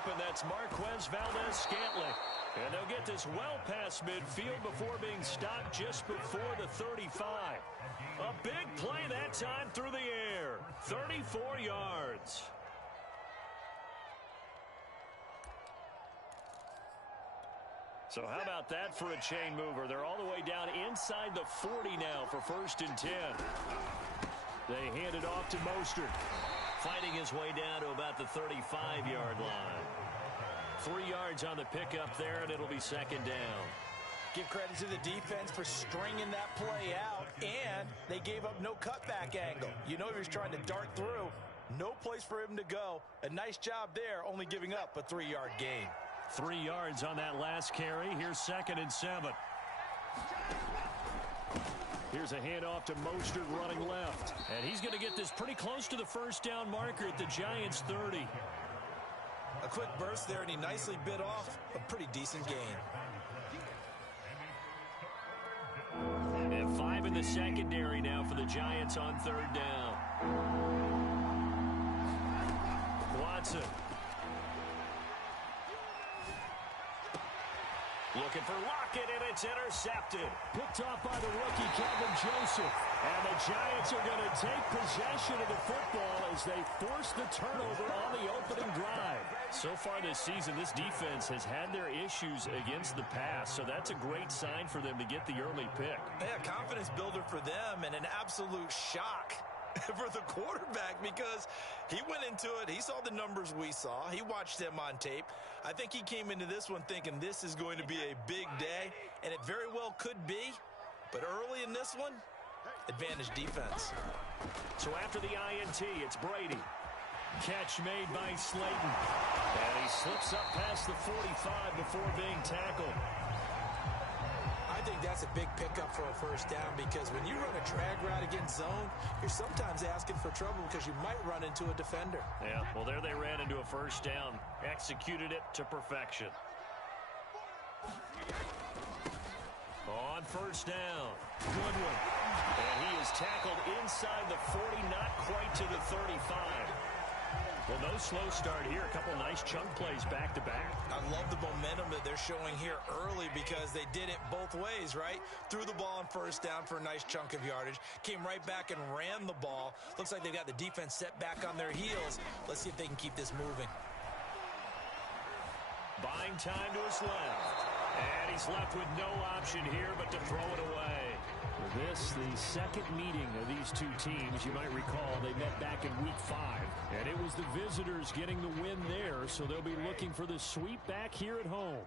open. That's Marquez Valdez-Scantling. And they'll get this well past midfield before being stopped just before the 35. A big play that time through the air. 34 yards. So how about that for a chain mover? They're all the way down inside the 40 now for 1st and 10. They hand it off to Mostert. Fighting his way down to about the 35-yard line. 3 yards on the pickup there, and it'll be 2nd down. Give credit to the defense for stringing that play out, and they gave up no cutback angle. You know he was trying to dart through. No place for him to go. A nice job there, only giving up a 3-yard gain. 3 yards on that last carry. Here's 2nd and 7. Here's a handoff to Mostert running left. And he's going to get this pretty close to the 1st down marker at the Giants' 30. A quick burst there, and he nicely bit off a pretty decent gain. And 5 in the secondary now for the Giants on 3rd down. Watson. Looking for Lockett, and it's intercepted. Picked off by the rookie, Kevin Joseph. And the Giants are going to take possession of the football as they force the turnover on the opening drive. So far this season, this defense has had their issues against the pass, so that's a great sign for them to get the early pick. Yeah, confidence builder for them, and an absolute shock for the quarterback because he went into it. He saw the numbers we saw. He watched them on tape. I think he came into this one thinking this is going to be a big day, and it very well could be. But early in this one, advantage defense. So after the INT, it's Brady. Catch made by Slayton. And he slips up past the 45 before being tackled. I think that's a big pickup for a 1st down because when you run a drag route against zone, you're sometimes asking for trouble because you might run into a defender. Yeah, well, there they ran into a 1st down. Executed it to perfection. On 1st down, Goodwin. And he is tackled inside the 40, not quite to the 35. Well, no slow start here. A couple nice chunk plays back-to-back. I love the momentum that they're showing here early because they did it both ways, right? Threw the ball on 1st down for a nice chunk of yardage. Came right back and ran the ball. Looks like they've got the defense set back on their heels. Let's see if they can keep this moving. Buying time to his left. And he's left with no option here but to throw it away. This, the second meeting of these two teams. You might recall they met back in Week 5. And it was the visitors getting the win there, so they'll be looking for the sweep back here at home.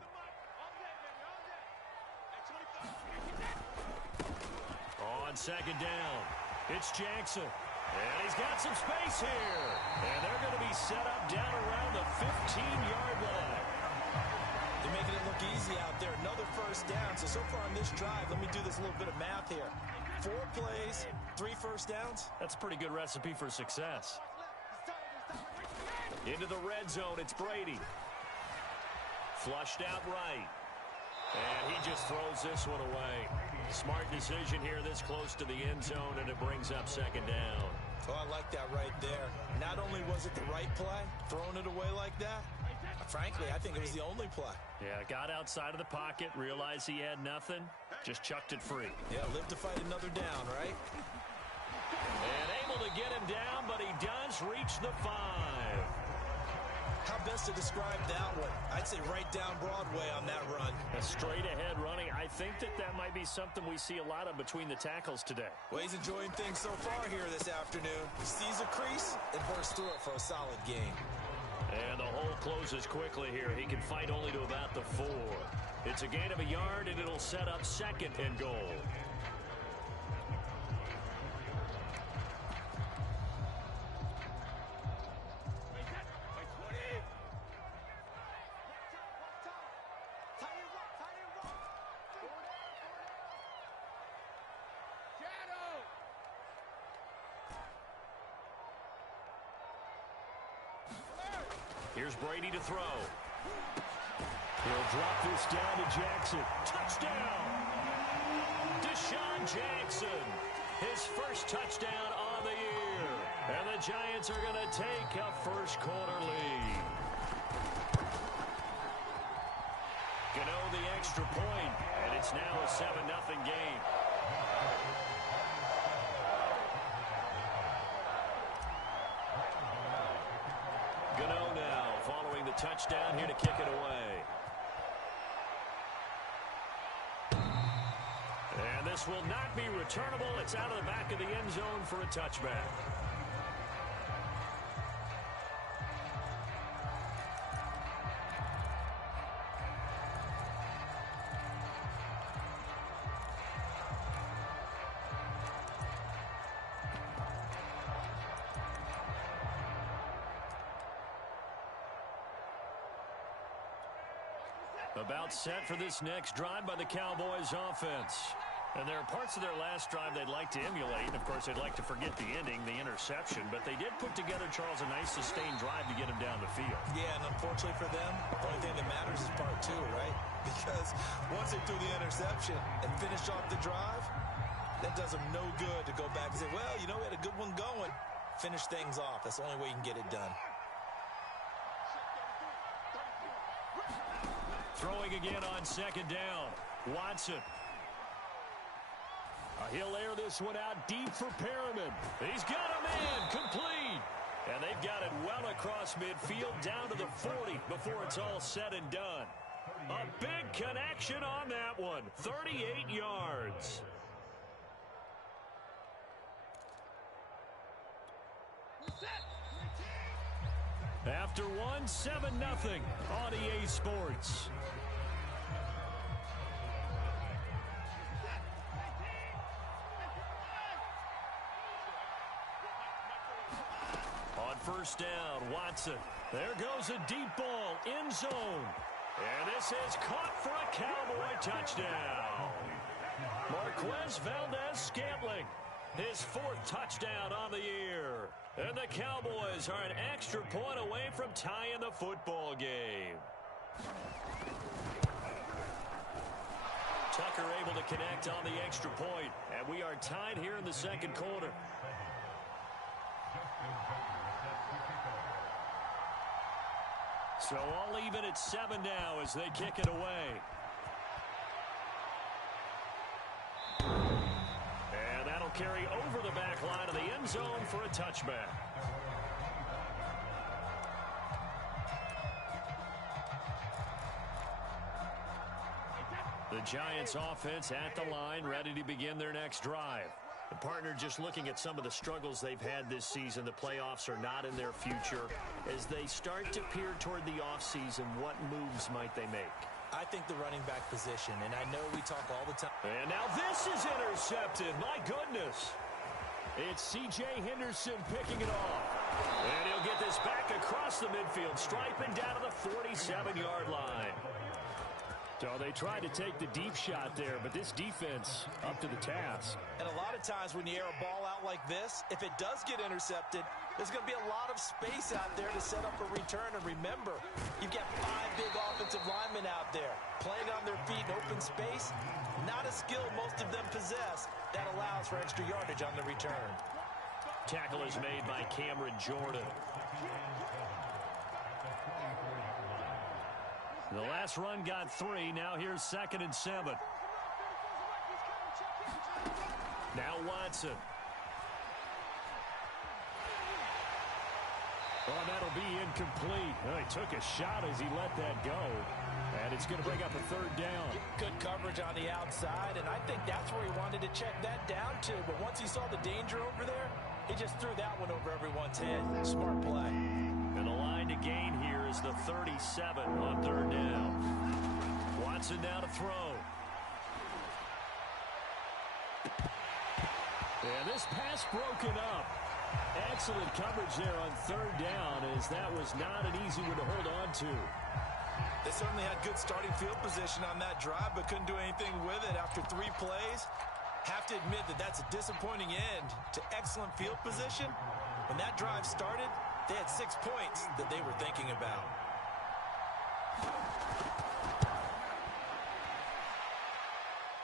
On 2nd down, it's Jackson. And he's got some space here. And they're going to be set up down around the 15-yard line. They're making it look easy out there. Another 1st down. So far on this drive, let me do this little bit of math here. 4 plays, 3 1st downs. That's a pretty good recipe for success. Into the red zone, it's Brady. Flushed out right. And he just throws this one away. Smart decision here this close to the end zone, and it brings up 2nd down. Oh, I like that right there. Not only was it the right play, throwing it away like that, frankly, I think it was the only play. Yeah, got outside of the pocket, realized he had nothing, just chucked it free. Yeah, live to fight another down, right? And able to get him down, but he does reach the 5. How best to describe that one? I'd say right down Broadway on that run. A straight ahead running. I think that might be something we see a lot of between the tackles today. Well, he's enjoying things so far here this afternoon. He sees a crease and bursts through it for a solid gain. And the hole closes quickly here. He can fight only to about the 4. It's a gain of a yard, and it'll set up 2nd and goal. Here's Brady to throw. He'll drop this down to Jackson. Touchdown! Deshaun Jackson. His first touchdown on the year. And the Giants are going to take a first quarter lead. extra point, and it's now a 7-0 game. Gano now following the touchdown here to kick it away. And this will not be returnable. It's out of the back of the end zone for a touchback. About set for this next drive by the Cowboys offense. And there are parts of their last drive they'd like to emulate. And, of course, they'd like to forget the ending, the interception. But they did put together, Charles, a nice sustained drive to get him down the field. Yeah, and unfortunately for them, the only thing that matters is part two, right? Because once they threw the interception and finished off the drive, that does them no good to go back and say, well, you know, we had a good one going. Finish things off. That's the only way you can get it done. Throwing again on second down. Watson. He'll air this one out deep for Perriman. He's got a man complete. And they've got it well across midfield down to the 40 before it's all said and done. A big connection on that one. 38 yards. After one, 7-0 on EA Sports. On first down, Watson. There goes a deep ball, end zone. And this is caught for a Cowboy touchdown. Marquez Valdez-Scantling, his 4th touchdown on the year. And the Cowboys are an extra point away from tying the football game. Tucker able to connect on the extra point, and we are tied here in the second quarter. So all even at 7 now as they kick it away. And that'll carry over the back line of the end zone for a touchback. The Giants offense at the line, ready to begin their next drive. The partner just looking at some of the struggles they've had this season. The playoffs are not in their future. As they start to peer toward the offseason, what moves might they make? I think the running back position, and I know we talk all the time. And now this is intercepted. My goodness. It's C.J. Henderson picking it off. And he'll get this back across the midfield, striping down to the 47-yard line. So they tried to take the deep shot there, but this defense up to the task. And a lot of times when you air a ball out like this, if it does get intercepted, there's going to be a lot of space out there to set up a return. And remember, you've got 5 big offensive linemen out there playing on their feet in open space. Not a skill most of them possess that allows for extra yardage on the return. Tackle is made by Cameron Jordan. The last run got 3. Now here's 2nd and 7. Now Watson. Oh, that'll be incomplete. Oh, he took a shot as he let that go. And it's going to bring up a 3rd down. Good coverage on the outside, and I think that's where he wanted to check that down to. But once he saw the danger over there, he just threw that one over everyone's head. Smart play. And the line to gain here is the 37 on 3rd down. Watson now to throw. And this pass broken up. Excellent coverage there on 3rd down, as that was not an easy one to hold on to. They certainly had good starting field position on that drive, but couldn't do anything with it after 3 plays. Have to admit that that's a disappointing end to excellent field position. When that drive started, they had 6 points that they were thinking about.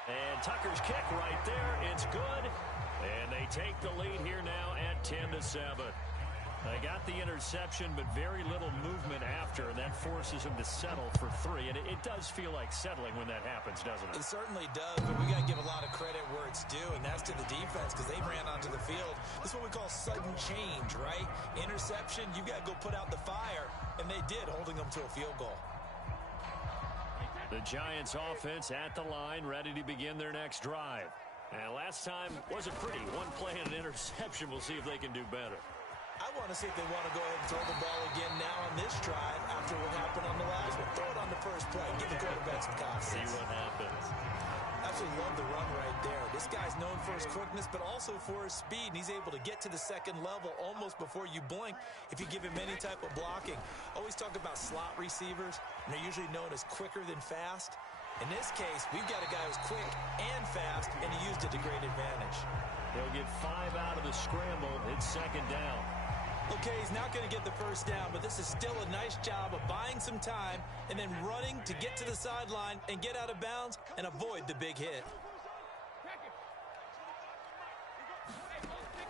And Tucker's kick right there. It's good. And they take the lead here now at 10-7. They got the interception, but very little movement after, and that forces them to settle for 3. And it does feel like settling when that happens, doesn't it? It certainly does, but we got to give a lot of credit where it's due, and that's to the defense because they ran onto the field. This is what we call sudden change, right? Interception, you got to go put out the fire, and they did, holding them to a field goal. The Giants offense at the line, ready to begin their next drive. And last time wasn't pretty. One play and an interception. We'll see if they can do better. I want to see if they want to go ahead and throw the ball again now on this drive after what happened on the last one. Throw it on the first play. Give the quarterback some confidence. See what happens. Absolutely love the run right there. This guy's known for his quickness, but also for his speed. And he's able to get to the second level almost before you blink if you give him any type of blocking. Always talk about slot receivers, and they're usually known as quicker than fast. In this case, we've got a guy who's quick and fast, and he used it to great advantage. They'll get 5 out of the scramble. It's second down. Okay, he's not going to get the first down, but this is still a nice job of buying some time and then running to get to the sideline and get out of bounds and avoid the big hit.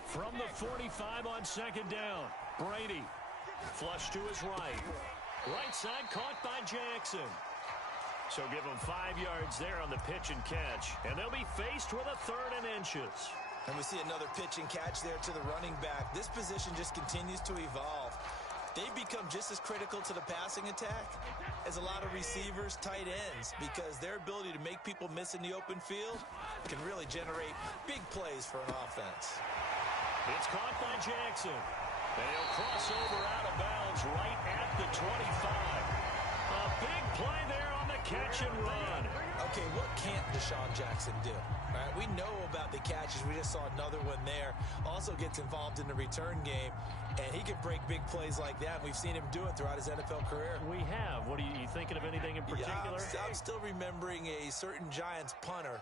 From the 45 on second down, Brady. Flush to his right. Right side caught by Jackson. So give them 5 yards there on the pitch and catch. And they'll be faced with a 3rd and inches. And we see another pitch and catch there to the running back. This position just continues to evolve. They've become just as critical to the passing attack as a lot of receivers, tight ends, because their ability to make people miss in the open field can really generate big plays for an offense. It's caught by Jackson. They'll cross over out of bounds right at the 25. A big play there on the catch and run. Okay, what can't Deshaun Jackson do? All right, we know about the catches. We just saw another one there. Also gets involved in the return game, and he can break big plays like that. We've seen him do it throughout his NFL career. We have. What are you thinking of anything in particular? Yeah, I'm still remembering a certain Giants punter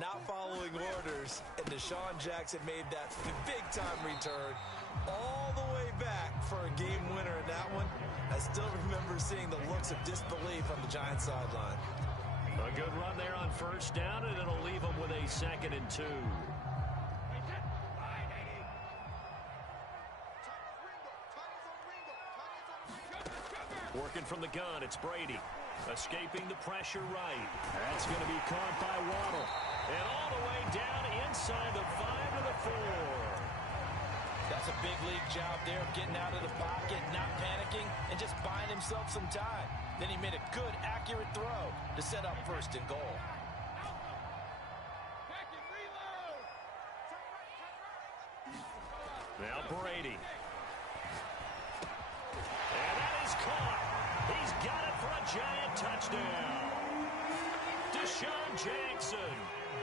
not following orders, and Deshaun Jackson made that big-time return all the way back for a game winner in that one. I still remember seeing the looks of disbelief on the Giants sideline. A good run there on first down, and it'll leave them with a 2nd and 2. Working from the gun, it's Brady. Escaping the pressure right. That's going to be caught by Waddle. And all the way down inside the 5 to the 4. That's a big league job there of getting out of the pocket, not panicking, and just buying himself some time. Then he made a good, accurate throw to set up 1st and goal. Now Brady. And that is caught. He's got it for a Giant touchdown. Deshaun Jackson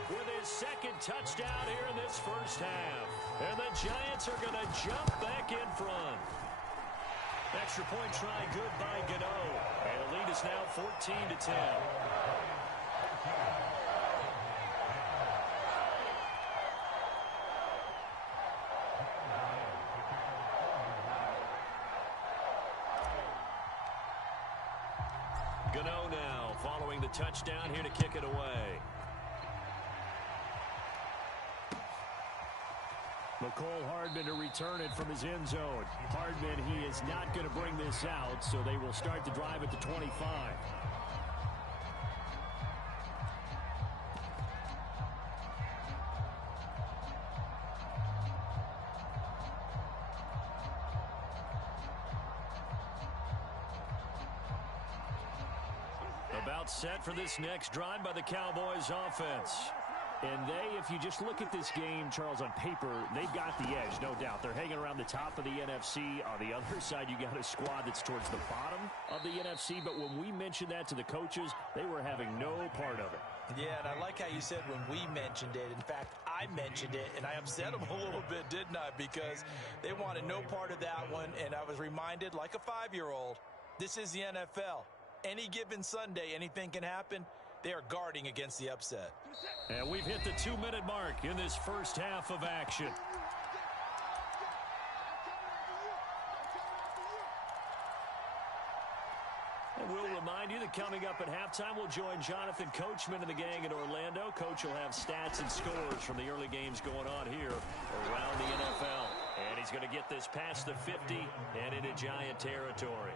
with his 2nd touchdown here in this first half. And the Giants are going to jump back in front. Extra point try good by Gano. And the lead is now 14-10. Gano now following the touchdown here to kick it away. McCole Hardman to return it from his end zone. Hardman, he is not going to bring this out, so they will start the drive at the 25. About set for this next drive by the Cowboys offense. And they, if you just look at this game, Charles, on paper, they've got the edge, no doubt. They're hanging around the top of the NFC. On the other side, you got a squad that's towards the bottom of the NFC. But when we mentioned that to the coaches, they were having no part of it. Yeah, and I like how you said when we mentioned it. In fact, I mentioned it, and I upset them a little bit, didn't I? Because they wanted no part of that one, and I was reminded, like a 5-year-old, this is the NFL. Any given Sunday, anything can happen. They are guarding against the upset. And we've hit the 2-minute mark in this first half of action. And we'll remind you that coming up at halftime, we'll join Jonathan Coachman and the gang in Orlando. Coach will have stats and scores from the early games going on here around the NFL. And he's going to get this past the 50 and into Giant territory.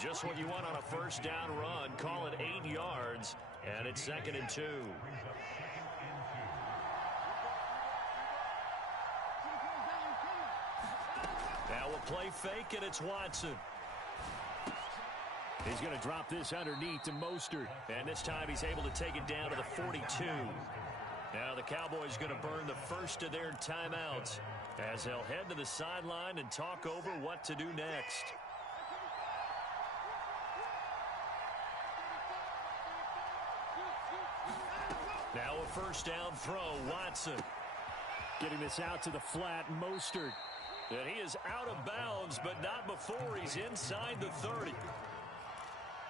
Just what you want on a first down run. Call it 8 yards, and it's 2nd and 2. Now we'll play fake, and it's Watson. He's going to drop this underneath to Mostert. And this time he's able to take it down to the 42. Now the Cowboys going to burn the first of their timeouts as they'll head to the sideline and talk over what to do next. Now a first down throw. Watson getting this out to the flat. Mostert. And he is out of bounds, but not before he's inside the 30.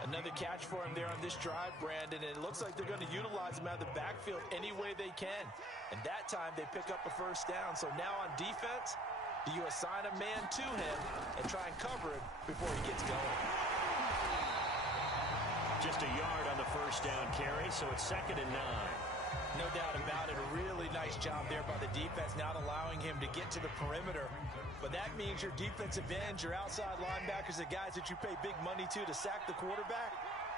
Another catch for him there on this drive, Brandon, and it looks like they're going to utilize him out of the backfield any way they can. And that time they pick up a first down. So now on defense, do you assign a man to him and try and cover him before he gets going? Just a yard on the first down carry, so it's 2nd and 9. No doubt about it. A really nice job there by the defense, not allowing him to get to the perimeter. But that means your defensive ends, your outside linebackers, the guys that you pay big money to sack the quarterback,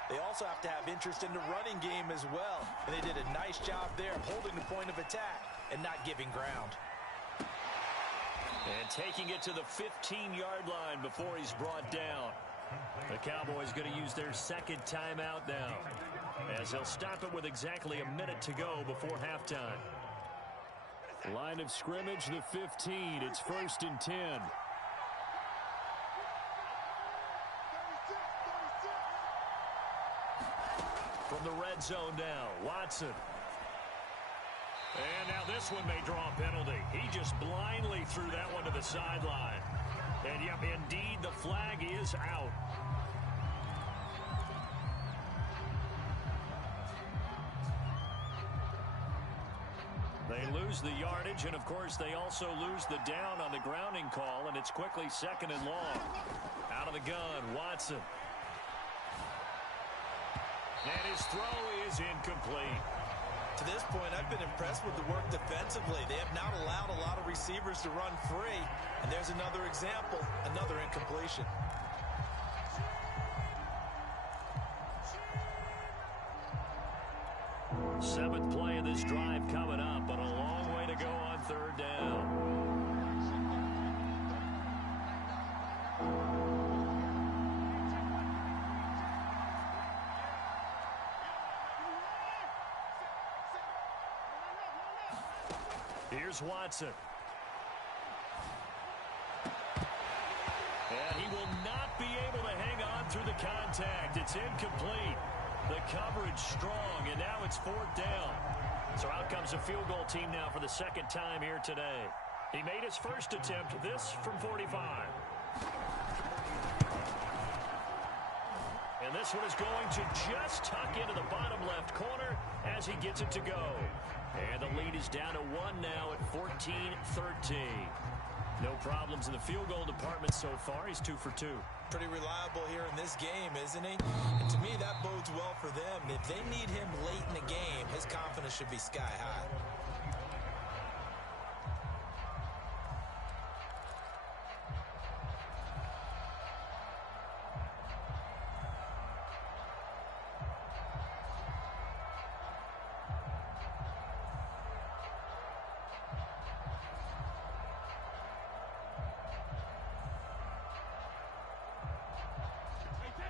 they also have to have interest in the running game as well. And they did a nice job there of holding the point of attack and not giving ground. And taking it to the 15-yard line before he's brought down. The Cowboys going to use their 2nd timeout now, as they'll stop it with exactly a minute to go before halftime. Line of scrimmage, the 15. It's 1st and 10. From the red zone now, Watson. And now this one may draw a penalty. He just blindly threw that one to the sideline. And yep, indeed, the flag is out. They lose the yardage, and of course they also lose the down on the grounding call, and it's quickly 2nd and long. Out of the gun, Watson. And his throw is incomplete. To this point, I've been impressed with the work defensively. They have not allowed a lot of receivers to run free, and there's another example, another incompletion. Seventh play of this drive coming up, but a long way to go on 3rd down. Here's Watson. And he will not be able to hang on through the contact. It's incomplete. The coverage strong, and now it's 4th down. So out comes a field goal team now for the 2nd time here today. He made his first attempt, this from 45. And this one is going to just tuck into the bottom left corner as he gets it to go. And the lead is down to 1 now at 14-13. No problems in the field goal department so far. He's 2 for 2. Pretty reliable here in this game, isn't he? And to me, that bodes well for them. If they need him late in the game, his confidence should be sky high.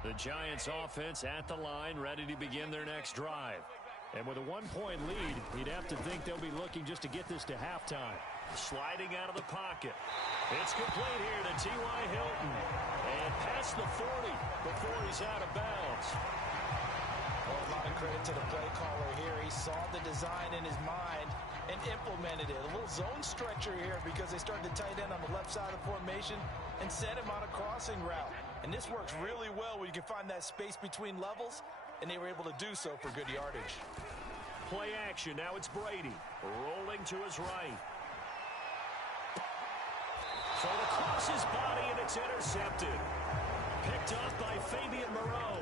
The Giants offense at the line, ready to begin their next drive. And with a 1-point lead, you'd have to think they'll be looking just to get this to halftime. Sliding out of the pocket. It's complete here to T.Y. Hilton. And past the 40 before he's out of bounds. Well, a lot of credit to the play caller here. He saw the design in his mind and implemented it. A little zone stretcher here because they started to tight end on the left side of the formation and sent him on a crossing route. And this works really well when you can find that space between levels, and they were able to do so for good yardage. Play action. Now it's Brady rolling to his right. Thrown across his body, and it's intercepted. Picked up by Fabian Moreau.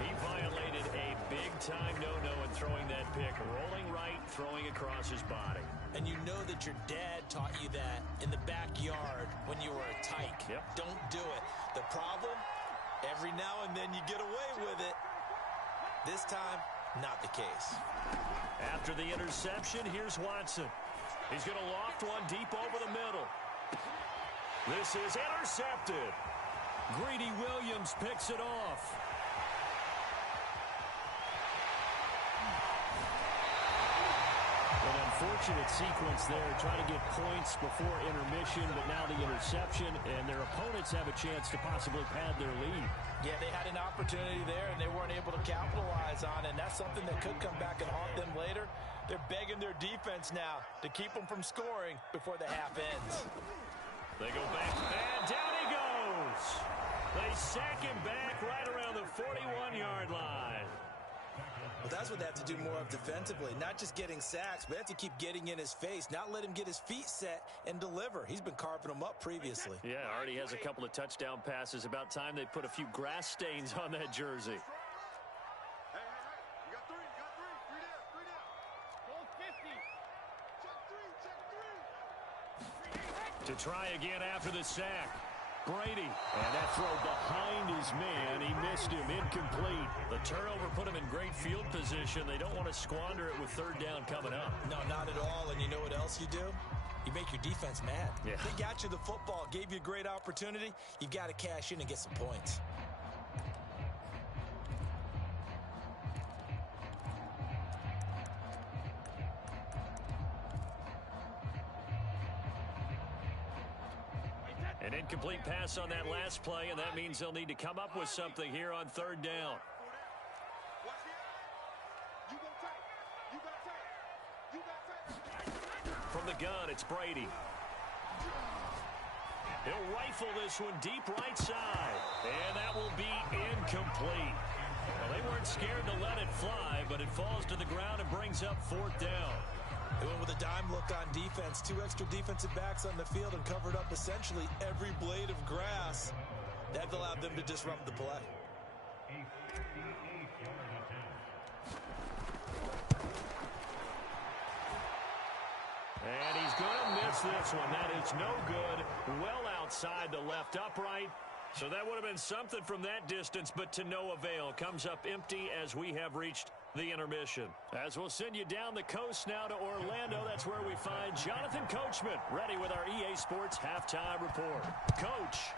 He violated a big-time no-no in throwing that pick. Rolling right, throwing across his body. And you know that your dad taught you that in the backyard when you were a tyke. Yep. Don't do it. The problem, every now and then you get away with it. This time, not the case. After the interception, here's Watson. He's going to loft one deep over the middle. This is intercepted. Greedy Williams picks it off. An unfortunate sequence there, trying to get points before intermission, but now the interception, and their opponents have a chance to possibly pad their lead. Yeah, they had an opportunity there, and they weren't able to capitalize on it, and that's something that could come back and haunt them later. They're begging their defense now to keep them from scoring before the half ends. They go back, and down he goes. They sack him back right around the 41-yard line. Well, that's what they have to do more of defensively, not just getting sacks, but they have to keep getting in his face, not let him get his feet set and deliver. He's been carving them up previously. Yeah, already has a couple of touchdown passes. About time they put a few grass stains on that jersey. You got three down. To try again after the sack. Brady, and that throw behind his man. He missed him, incomplete. The turnover put him in great field position. They don't want to squander it with third down coming up. No, not at all. And you know what else you do? You make your defense mad. Yeah. They got you the football, gave you a great opportunity. You've got to cash in and get some points. An incomplete pass on that last play, and that means they'll need to come up with something here on third down. From the gun, it's Brady. He'll rifle this one deep right side, and that will be incomplete. Well, they weren't scared to let it fly, but it falls to the ground and brings up fourth down. They went with a dime look on defense. 2 extra defensive backs on the field and covered up essentially every blade of grass. That allowed them to disrupt the play. And he's going to miss this one. That is no good. Well outside the left upright. So that would have been something from that distance, but to no avail. Comes up empty as we have reached the intermission. As we'll send you down the coast now to Orlando, that's where we find Jonathan Coachman, ready with our EA Sports Halftime Report. Coach.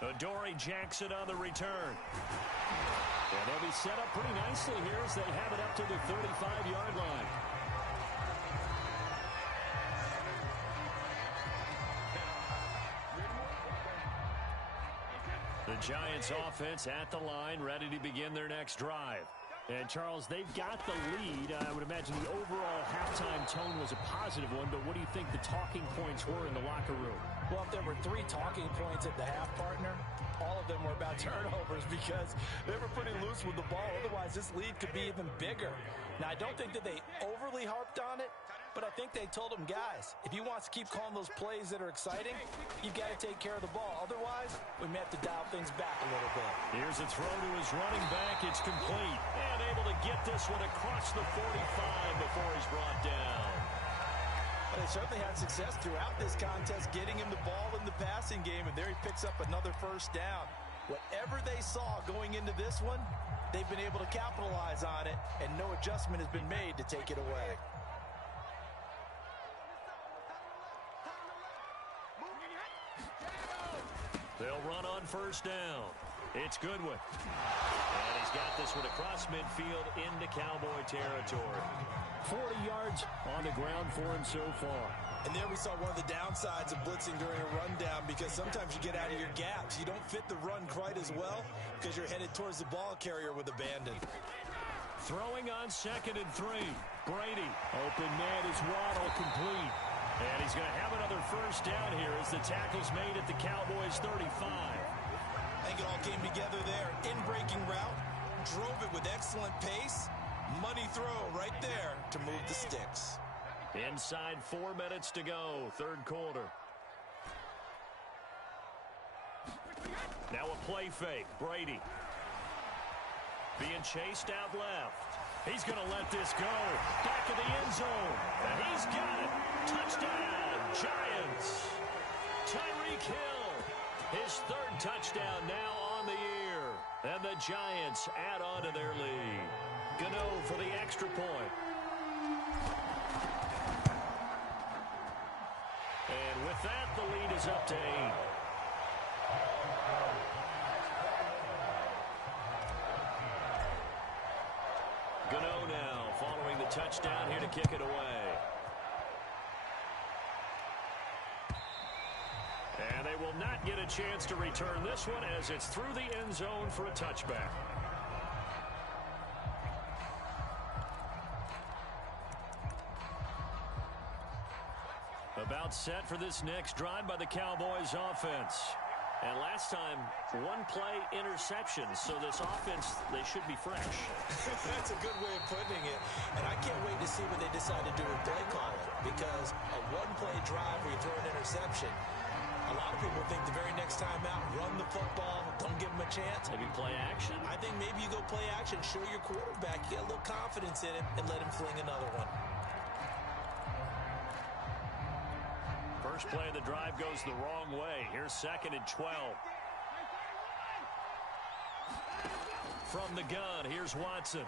Adoree Jackson on the return. And they'll be set up pretty nicely here as they have it up to the 35-yard line. The Giants offense at the line, ready to begin their next drive. And, Charles, they've got the lead. I would imagine the overall halftime tone was a positive one, but what do you think the talking points were in the locker room? Well, if there were 3 talking points at the half, partner, all of them were about turnovers because they were pretty loose with the ball. Otherwise, this lead could be even bigger. Now, I don't think that they overly harped on it, but I think they told them, guys, if you want to keep calling those plays that are exciting, you've got to take care of the ball. Otherwise, we may have to dial things back a little bit. Here's a throw to his running back. It's complete. And able to get this one across the 45 before he's brought down. But they certainly had success throughout this contest, getting him the ball in the passing game, and there he picks up another first down. Whatever they saw going into this one, they've been able to capitalize on it, and no adjustment has been made to take it away. They'll run on first down. It's Goodwin. And he's got this one across midfield into Cowboy territory. 40 yards on the ground for him so far. And there we saw one of the downsides of blitzing during a rundown because sometimes you get out of your gaps. You don't fit the run quite as well because you're headed towards the ball carrier with abandon. Throwing on 2nd and 3. Brady. Open man is Waddle, complete. And he's going to have another first down here as the tackle's made at the Cowboys' 35. I think it all came together there. In-breaking route. Drove it with excellent pace. Money throw right there to move the sticks. Inside 4 minutes to go, third quarter. Now a play fake. Brady. Being chased out left. He's going to let this go. Back of the end zone. And he's got it. Touchdown, Giants. Tyreek Hill. His third touchdown now on the year. And the Giants add on to their lead. Gano for the extra point. And with that, the lead is up to 8. Gano now following the touchdown here to kick it away. And they will not get a chance to return this one as it's through the end zone for a touchback. About set for this next drive by the Cowboys offense. And last time, one play interception. So this offense, they should be fresh. That's a good way of putting it. And I can't wait to see what they decide to do with play calling. Because a one-play drive where you throw an interception, a lot of people think the very next time out, run the football, don't give him a chance. Maybe play action? I think maybe you go play action, show your quarterback, get a little confidence in him, and let him fling another one. First play of the drive goes the wrong way. Here's 2nd and 12. From the gun, here's Watson.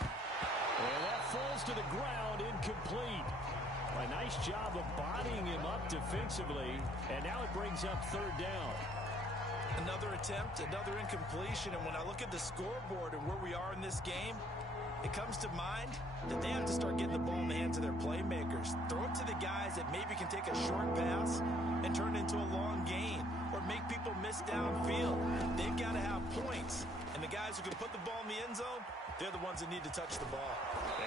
And that falls to the ground, incomplete. A nice job of bodying him up defensively, and now it brings up 3rd down. Another attempt, another incompletion, and when I look at the scoreboard and where we are in this game, it comes to mind that they have to start getting the ball in the hands of their playmakers. Throw it to the guys that maybe can take a short pass and turn it into a long gain or make people miss downfield. They've got to have points. And the guys who can put the ball in the end zone, they're the ones that need to touch the ball.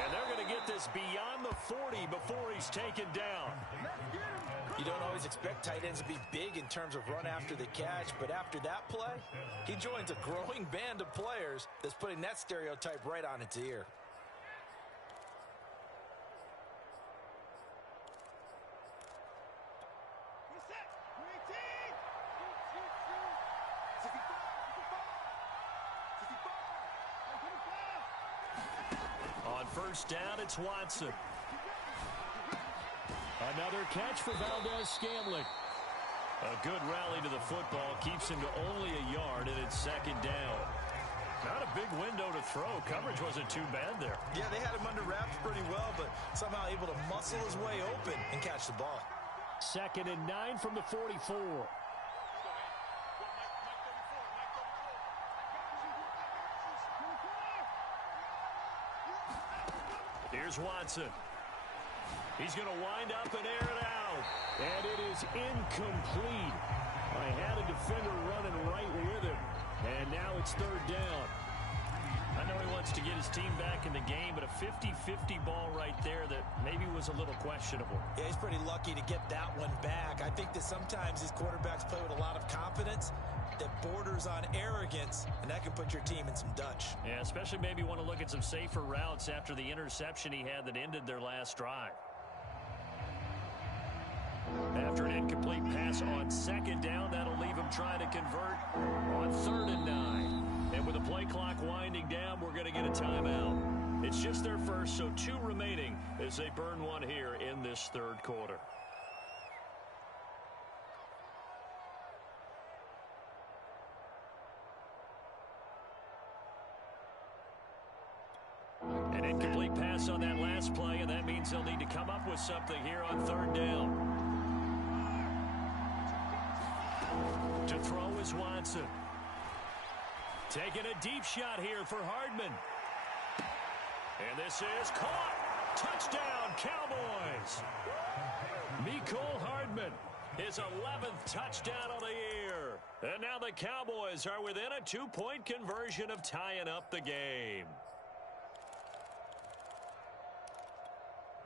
And they're going to get this beyond the 40 before he's taken down. You don't always expect tight ends to be big in terms of run after the catch, but after that play, he joins a growing band of players that's putting that stereotype right on its ear. On first down, it's Watson. Another catch for Valdez-Scantling. A good rally to the football keeps him to only a yard, and it's 2nd down. Not a big window to throw. Coverage wasn't too bad there. Yeah, they had him under wraps pretty well, but somehow able to muscle his way open and catch the ball. 2nd and 9 from the 44. Here's Watson. He's going to wind up and air it out. And it is incomplete. I had a defender running right with him. And now it's 3rd down. I know he wants to get his team back in the game, but a 50-50 ball right there that maybe was a little questionable. Yeah, he's pretty lucky to get that one back. I think that sometimes these quarterbacks play with a lot of confidence that borders on arrogance, and that can put your team in some Dutch. Yeah, especially maybe want to look at some safer routes after the interception he had that ended their last drive. After an incomplete pass on 2nd down, that'll leave him trying to convert on 3rd and 9. And with the play clock winding down, we're going to get a timeout. It's just their first, so 2 remaining as they burn one here in this 3rd quarter. An incomplete pass on that last play, and that means they'll need to come up with something here on 3rd down. To throw is Watson. Taking a deep shot here for Hardman. And this is caught. Touchdown, Cowboys. Mecole Hardman, his 11th touchdown of the year. And now the Cowboys are within a 2-point conversion of tying up the game.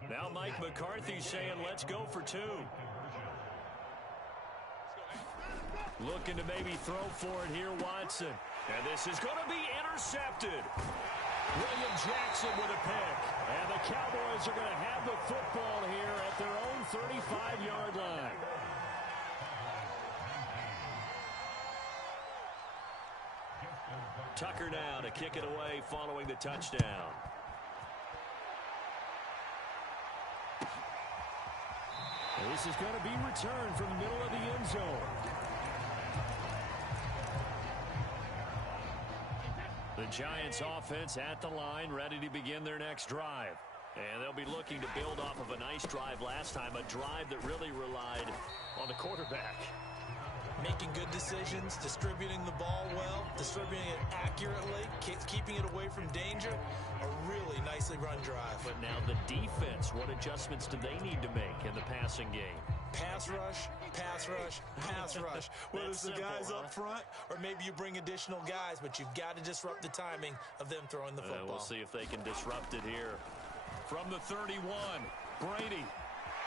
Now Mike McCarthy saying, let's go for 2. Looking to maybe throw for it here, Watson. And this is going to be intercepted. William Jackson with a pick. And the Cowboys are going to have the football here at their own 35-yard line. Tucker now to kick it away following the touchdown. This is going to be returned from the middle of the end zone. The Giants offense at the line, ready to begin their next drive. And they'll be looking to build off of a nice drive last time, a drive that really relied on the quarterback. Making good decisions, distributing the ball well, distributing it accurately, keeping it away from danger. A really nicely run drive. But now the defense, what adjustments do they need to make in the passing game? Pass rush, pass rush, pass rush. Whether it's the guys up front or maybe you bring additional guys, but you've got to disrupt the timing of them throwing the football. We'll see if they can disrupt it here. From the 31, Brady.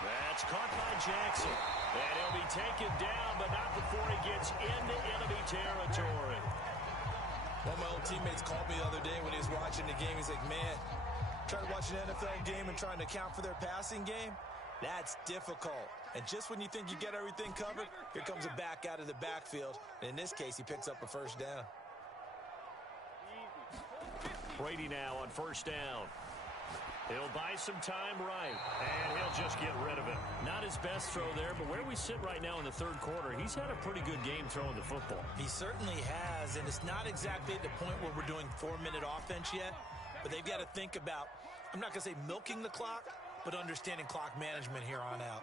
That's caught by Jackson. And he'll be taken down, but not before he gets into enemy territory. One of my old teammates called me the other day when he was watching the game. He's like, man, trying to watch an NFL game and trying to account for their passing game, that's difficult. And just when you think you get everything covered, here comes a back out of the backfield. And in this case, he picks up a first down. Brady now on first down. He'll buy some time right, and he'll just get rid of it. Not his best throw there, but where we sit right now in the third quarter, he's had a pretty good game throwing the football. He certainly has, and it's not exactly at the point where we're doing 4-minute offense yet, but they've got to think about, I'm not going to say milking the clock, but understanding clock management here on out.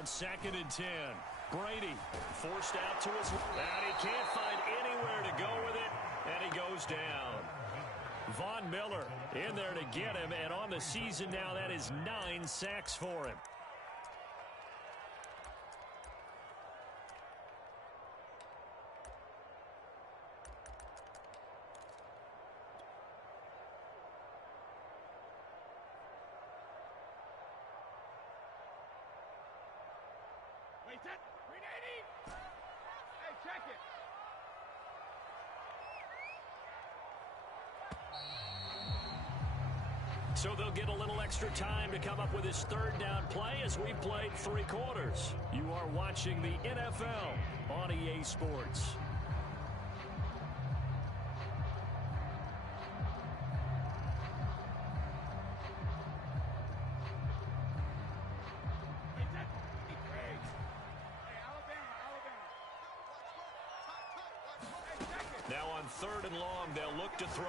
On 2nd and 10, Brady forced out to his, and he can't find anywhere to go with it, and he goes down. Von Miller in there to get him, and on the season now, that is 9 sacks for him. So they'll get a little extra time to come up with his third down play as we played 3 quarters. You are watching the NFL on EA Sports. Now on 3rd and long, they'll look to throw.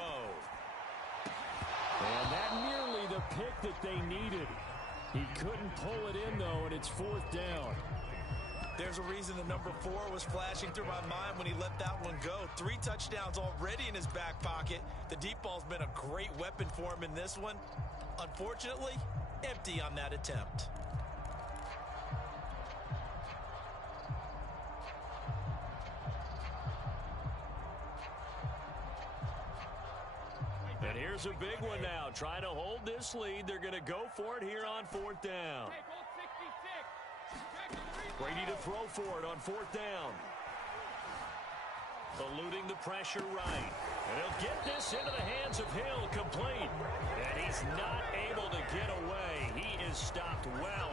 And that nearly the pick that they needed. He couldn't pull it in, though, and it's 4th down. There's a reason the number 4 was flashing through my mind when he let that one go. 3 touchdowns already in his back pocket. The deep ball's been a great weapon for him in this one. Unfortunately, empty on that attempt. And here's a big one now. Trying to hold this lead. They're going to go for it here on 4th down. Brady to throw for it on 4th down. Eluding the pressure right. And he'll get this into the hands of Hill, complete. And he's not able to get away. He is stopped well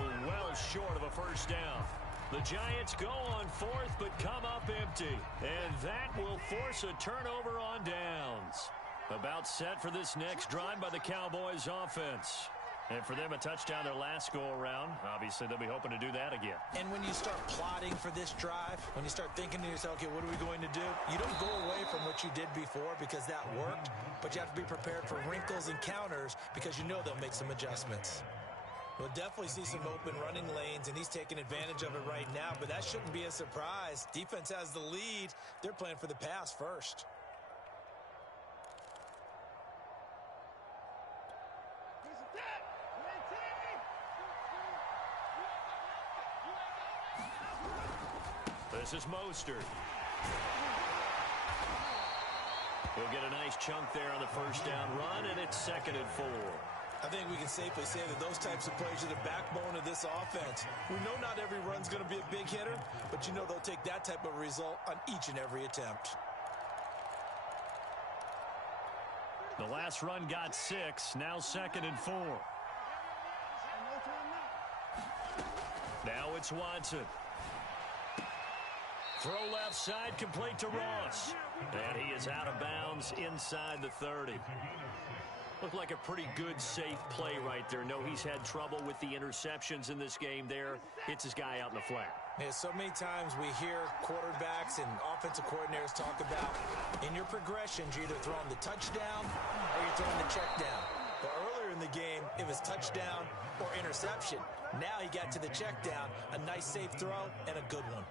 short of a first down. The Giants go on 4th, but come up empty. And that will force a turnover on downs. About set for this next drive by the Cowboys offense. And for them, a touchdown their last go-around. Obviously, they'll be hoping to do that again. And when you start plotting for this drive, when you start thinking to yourself, okay, what are we going to do? You don't go away from what you did before because that worked, but you have to be prepared for wrinkles and counters because you know they'll make some adjustments. We'll definitely see some open running lanes, and he's taking advantage of it right now, but that shouldn't be a surprise. Defense has the lead. They're playing for the pass first. This is Mostert. He'll get a nice chunk there on the first down run, and it's 2nd and 4. I think we can safely say that those types of plays are the backbone of this offense. We know not every run's going to be a big hitter, but you know they'll take that type of result on each and every attempt. The last run got 6. Now 2nd and 4. Now it's Watson. Throw left side, complete to Ross. And he is out of bounds inside the 30. Looked like a pretty good, safe play right there. No, he's had trouble with the interceptions in this game there. Hits his guy out in the flat. Yeah, so many times we hear quarterbacks and offensive coordinators talk about in your progressions, you're either throwing the touchdown or you're throwing the check down. But earlier in the game, it was touchdown or interception. Now he got to the check down, a nice safe throw, and a good one.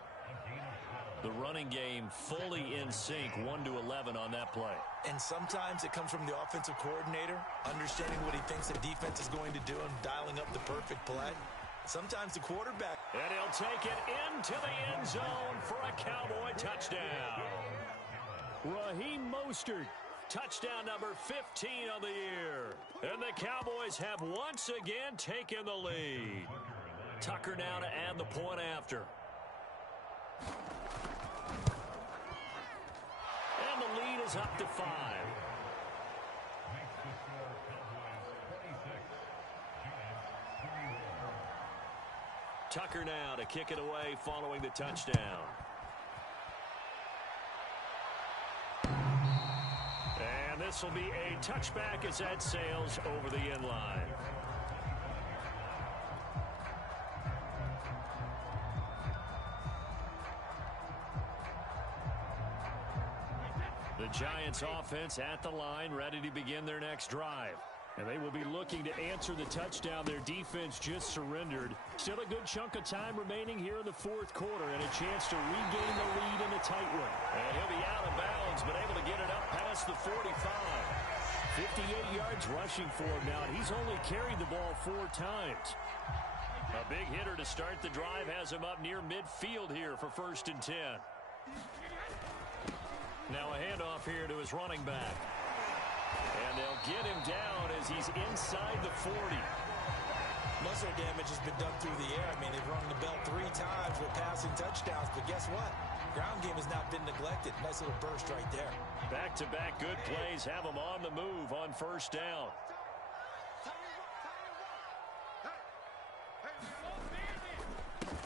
The running game fully in sync, 1-11 on that play. And sometimes it comes from the offensive coordinator, understanding what he thinks the defense is going to do and dialing up the perfect play. Sometimes the quarterback. And he'll take it into the end zone for a Cowboy touchdown. Raheem Mostert, touchdown number 15 on the year. And the Cowboys have once again taken the lead. Tucker now to add the point after. And the lead is up to 5. Tucker now to kick it away following the touchdown. And this will be a touchback as that sails over the end line. The Giants offense at the line, ready to begin their next drive. And they will be looking to answer the touchdown their defense just surrendered. Still a good chunk of time remaining here in the 4th quarter and a chance to regain the lead in a tight one. And he'll be out of bounds, but able to get it up past the 45. 58 yards rushing for him now, and he's only carried the ball 4 times. A big hitter to start the drive has him up near midfield here for 1st and 10. Now a handoff here to his running back. And they'll get him down as he's inside the 40. Most of their damage has been done through the air. I mean, they've rung the bell 3 times with passing touchdowns, but guess what? Ground game has not been neglected. Nice little burst right there. Back-to-back good plays have them on the move on 1st down.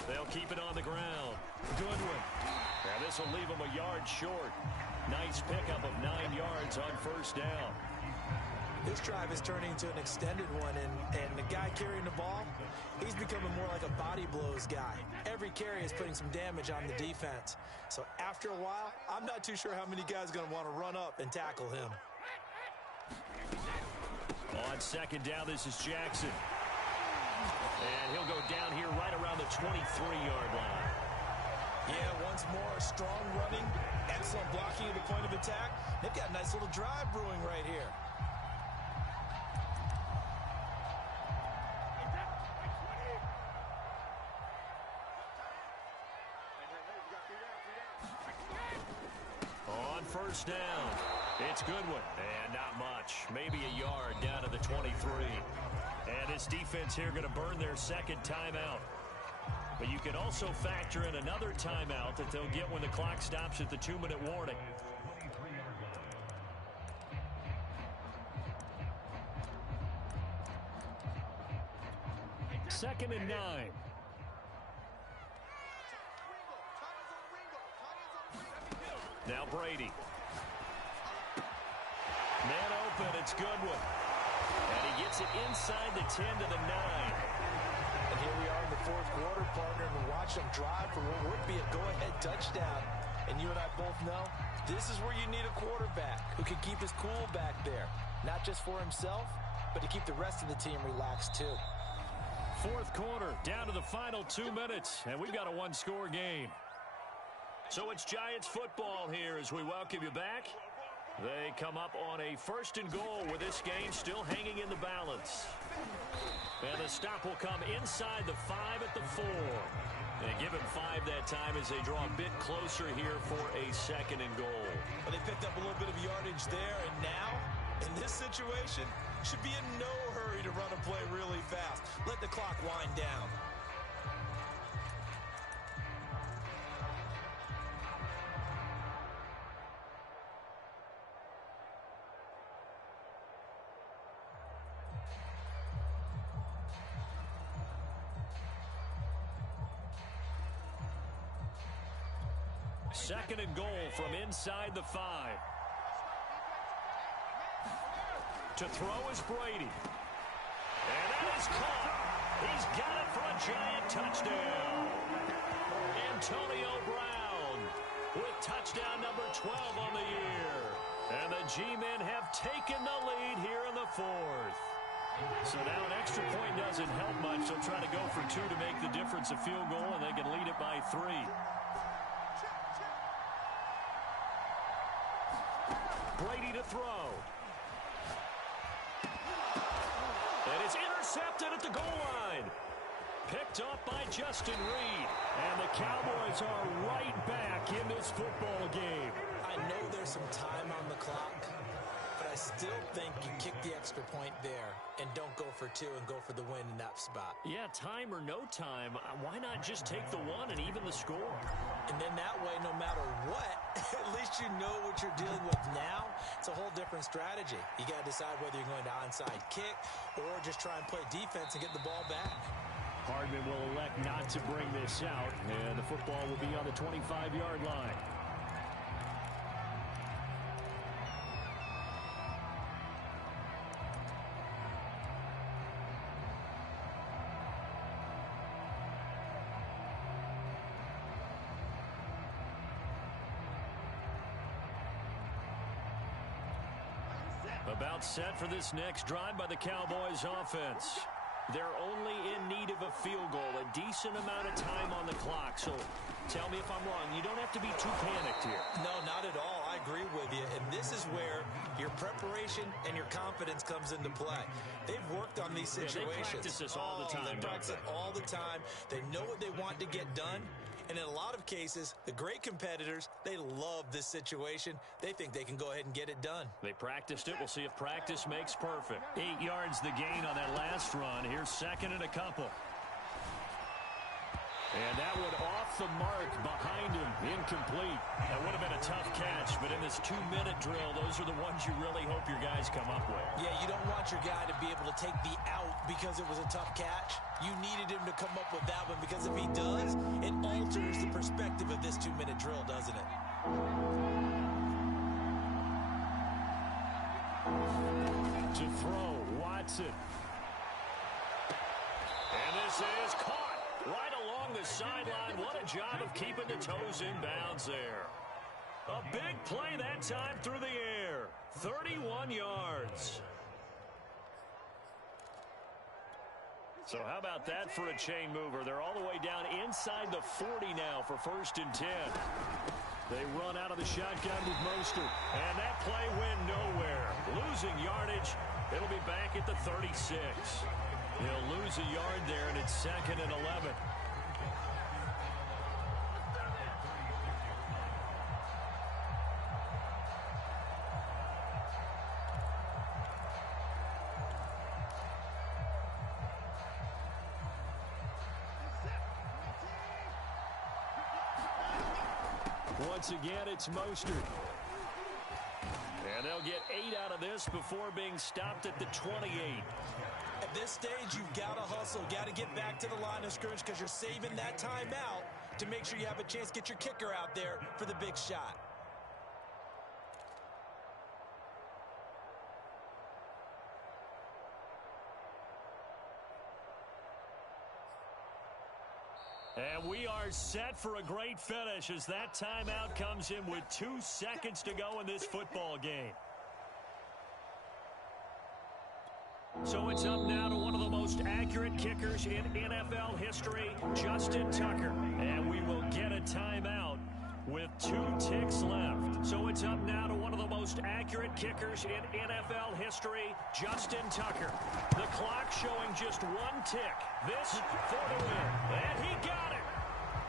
They'll keep it on the ground. Goodwin. Now this will leave him a yard short. Nice pickup of 9 yards on 1st down. This drive is turning into an extended one, and the guy carrying the ball, he's becoming more like a body blows guy. Every carry is putting some damage on the defense. So after a while, I'm not too sure how many guys are going to want to run up and tackle him. On 2nd down, this is Jackson. And he'll go down here right around the 23-yard line. Yeah, once more, strong running, excellent blocking at the point of attack. They've got a nice little drive brewing right here. On 1st down, it's Goodwin. And not much, maybe a yard down to the 23. And this defense here going to burn their 2nd timeout. But you can also factor in another timeout that they'll get when the clock stops at the 2-minute warning. Second and 9. Now Brady. Man open, it's Goodwin. And he gets it inside the 10 to the 9. And here we are in the 4th quarter, partner, and watch them drive for what would be a go-ahead touchdown. And you and I both know this is where you need a quarterback who can keep his cool back there. Not just for himself, but to keep the rest of the team relaxed too. 4th quarter, down to the final 2 minutes, and we've got a 1-score game. So it's Giants football here as we welcome you back. They come up on a 1st and goal with this game still hanging in the balance. And the stop will come inside the 5 at the 4. And give him 5 that time as they draw a bit closer here for a 2nd and goal. Well, they picked up a little bit of yardage there, and now, in this situation, should be in no hurry to run a play really fast. Let the clock wind down. second and goal from inside the 5. To throw is Brady. And that is caught. He's got it for a giant touchdown. Antonio Brown with touchdown number 12 on the year. And the G-men have taken the lead here in the 4th. So now an extra point doesn't help much. They'll try to go for 2 to make the difference a field goal, and they can lead it by 3. Brady to throw. And it's intercepted at the goal line. Picked up by Justin Reed. And the Cowboys are right back in this football game. I know there's some time on the clock, but I still think you kick the extra point there and don't go for 2 and go for the win in that spot. Yeah, time or no time, why not just take the 1 and even the score? And then that way, no matter what, at least you know what you're dealing with now. It's a whole different strategy. You got to decide whether you're going to onside kick or just try and play defense and get the ball back. Hardman will elect not to bring this out, and the football will be on the 25-yard line. About set for this next drive by the Cowboys offense. They're only in need of a field goal, a decent amount of time on the clock. So tell me if I'm wrong. You don't have to be too panicked here. No, not at all. I agree with you. And this is where your preparation and your confidence comes into play. They've worked on these situations. Yeah, they practice this all the time. They practice it all the time. They know what they want to get done. And in a lot of cases, the great competitors, they love this situation. They think they can go ahead and get it done. They practiced it. We'll see if practice makes perfect. 8 yards the gain on that last run. Here's second and a couple. And that would off the mark behind him. Incomplete. That would have been a tough catch, but in this 2-minute drill, those are the ones you really hope your guys come up with. Yeah, you don't want your guy to be able to take the out because it was a tough catch. You needed him to come up with that one because if he does, it alters the perspective of this 2-minute drill, doesn't it? To throw, Watson. And this is caught. Right along the sideline. What a job of keeping the toes in bounds there. A big play that time through the air. 31 yards. So how about that for a chain mover? They're all the way down inside the 40 now for 1st and 10. They run out of the shotgun with Mostert. And that play went nowhere. Losing yardage. It'll be back at the 36. He'll lose a yard there, and it's 2nd and 11. Once again, it's Mostert. And they'll get 8 out of this before being stopped at the 28. At this stage, you've got to hustle, got to get back to the line of scrimmage because you're saving that timeout to make sure you have a chance to get your kicker out there for the big shot. And we are set for a great finish as that timeout comes in with 2 seconds to go in this football game. So it's up now to one of the most accurate kickers in NFL history, Justin Tucker. And we will get a timeout with 2 ticks left. So it's up now to one of the most accurate kickers in NFL history, Justin Tucker. The clock showing just 1 tick. This for the win. And he got it.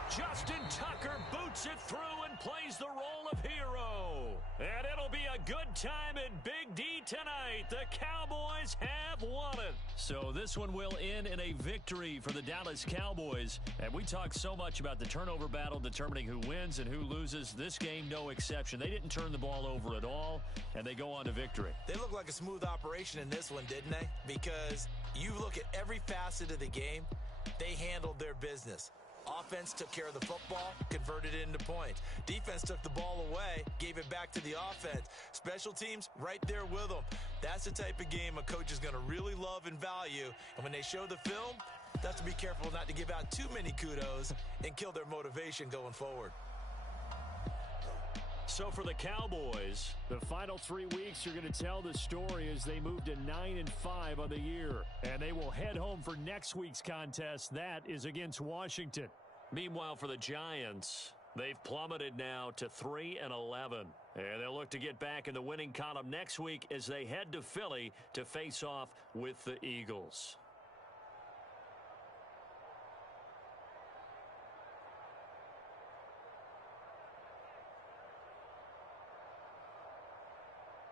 Justin Tucker boots it through and plays the role of hero. And it'll be a good time in Big D tonight. The Cowboys have won it. So this one will end in a victory for the Dallas Cowboys. And we talk so much about the turnover battle determining who wins and who loses. This game, no exception. They didn't turn the ball over at all, and they go on to victory. They look like a smooth operation in this one, didn't they? Because you look at every facet of the game, they handled their business. Offense took care of the football, converted it into points. Defense took the ball away, gave it back to the offense. Special teams right there with them. That's the type of game a coach is going to really love and value. And when they show the film, they have to be careful not to give out too many kudos and kill their motivation going forward. So for the Cowboys, the final 3 weeks are going to tell the story as they move to 9-5 on the year. And they will head home for next week's contest. That is against Washington. Meanwhile, for the Giants, they've plummeted now to 3-11. And they'll look to get back in the winning column next week as they head to Philly to face off with the Eagles.